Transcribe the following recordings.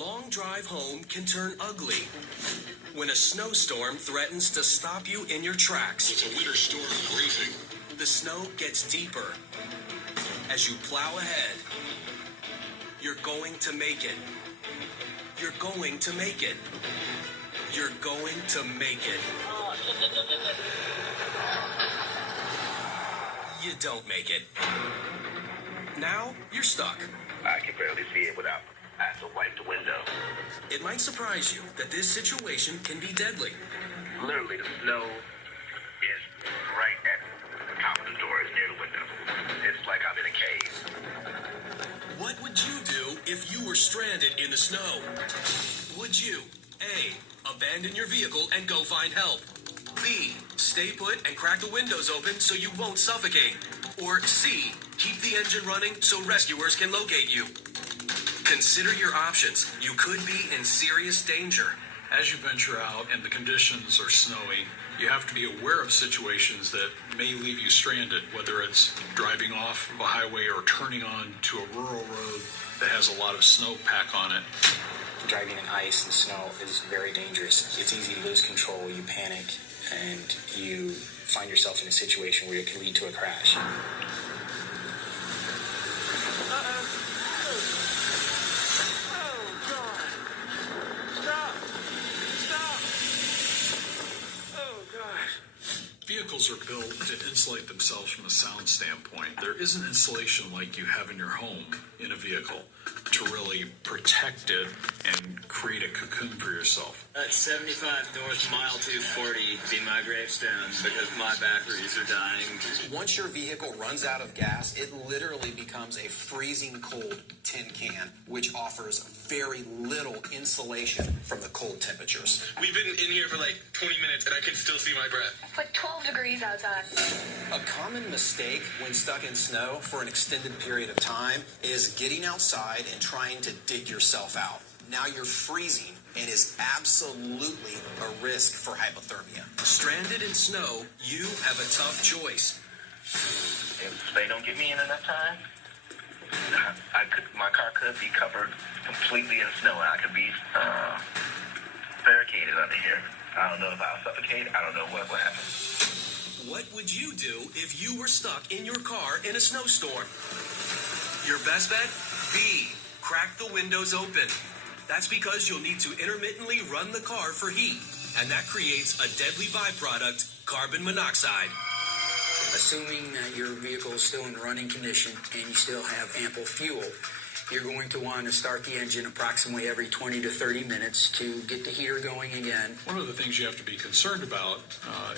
long drive home can turn ugly when a snowstorm threatens to stop you in your tracks. It's a winter storm briefing. The snow gets deeper. As you plow ahead, you're going to make it. You're going to make it. You're going to make it. You don't make it. Now you're stuck. I can barely see it without I have to wipe the window. It might surprise you that this situation can be deadly. Literally, the snow is right at the top of the door. It's near the window. It's like I'm in a cave. What would you do if you were stranded in the snow? Would you A, abandon your vehicle and go find help? B, stay put and crack the windows open so you won't suffocate? Or C, keep the engine running so rescuers can locate you? Consider your options. You could be in serious danger. As you venture out and the conditions are snowy, you have to be aware of situations that may leave you stranded, whether it's driving off of a highway or turning on to a rural road that has a lot of snowpack on it. Driving in ice and snow is very dangerous. It's easy to lose control, you panic, and you find yourself in a situation where it can lead to a crash. Vehicles are built to insulate themselves from a sound standpoint. There isn't insulation like you have in your home in a vehicle to really protect it and create a cocoon for yourself. At 75 North Mile 240 be my gravestone because my batteries are dying. Once your vehicle runs out of gas, it literally becomes a freezing cold tin can, which offers very little insulation from the cold temperatures. We've been in here for like 20 minutes and I can still see my breath. It's like 12 degrees outside. A common mistake when stuck in snow for an extended period of time is getting outside and trying to dig yourself out. Now you're freezing and is absolutely a risk for hypothermia. Stranded in snow, you have a tough choice. If they don't get me in enough time, my car could be covered completely in snow and I could be barricaded under here. I don't know if I'll suffocate. I don't know what will happen. What would you do if you were stuck in your car in a snowstorm? Your best bet? B, crack the windows open. That's because you'll need to intermittently run the car for heat, and that creates a deadly byproduct, carbon monoxide. Assuming that your vehicle is still in running condition and you still have ample fuel, you're going to want to start the engine approximately every 20 to 30 minutes to get the heater going again. One of the things you have to be concerned about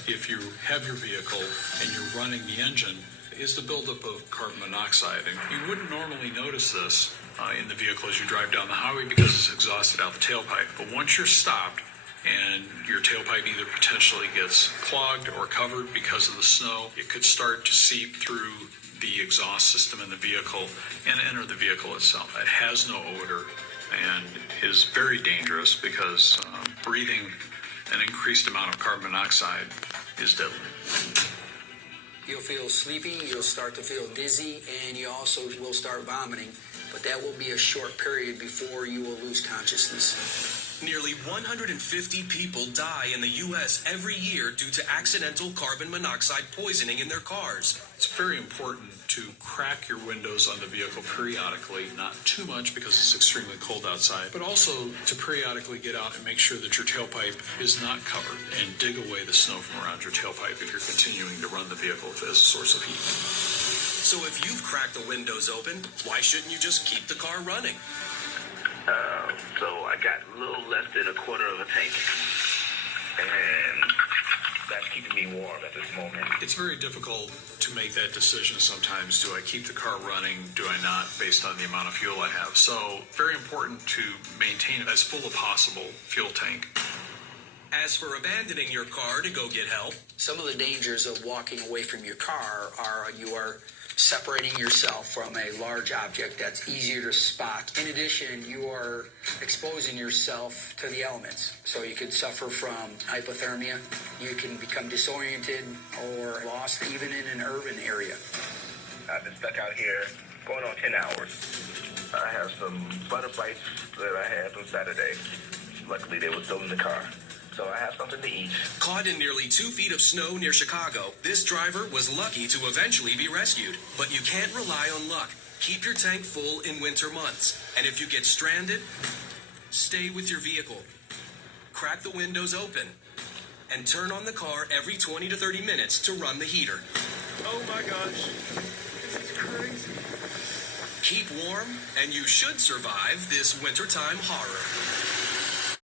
if you have your vehicle and you're running the engine is the buildup of carbon monoxide. And you wouldn't normally notice this in the vehicle as you drive down the highway because it's exhausted out the tailpipe. But once you're stopped and your tailpipe either potentially gets clogged or covered because of the snow, it could start to seep through the exhaust system in the vehicle and enter the vehicle itself. It has no odor and is very dangerous because breathing an increased amount of carbon monoxide is deadly. You'll feel sleepy, you'll start to feel dizzy, and you also will start vomiting, but that will be a short period before you will lose consciousness. Nearly 150 people die in the U.S. every year due to accidental carbon monoxide poisoning in their cars. It's very important to crack your windows on the vehicle periodically, not too much because it's extremely cold outside, but also to periodically get out and make sure that your tailpipe is not covered and dig away the snow from around your tailpipe if you're continuing to run the vehicle as a source of heat. So if you've cracked the windows open, why shouldn't you just keep the car running? So I got a little less than a quarter of a tank, and that's keeping me warm at this moment. It's very difficult to make that decision sometimes. Do I keep the car running? Do I not, based on the amount of fuel I have? So very important to maintain as full a possible fuel tank. As for abandoning your car to go get help, some of the dangers of walking away from your car are you are separating yourself from a large object that's easier to spot. In addition, you are exposing yourself to the elements. So you could suffer from hypothermia. You can become disoriented or lost even in an urban area. I've been stuck out here going on 10 hours. I have some butter bites that I had on Saturday. Luckily, they were still in the car. So I have something to eat. Caught in nearly 2 feet of snow near Chicago, this driver was lucky to eventually be rescued. But you can't rely on luck. Keep your tank full in winter months. And if you get stranded, stay with your vehicle. Crack the windows open. And turn on the car every 20 to 30 minutes to run the heater. Oh my gosh. This is crazy. Keep warm, and you should survive this wintertime horror.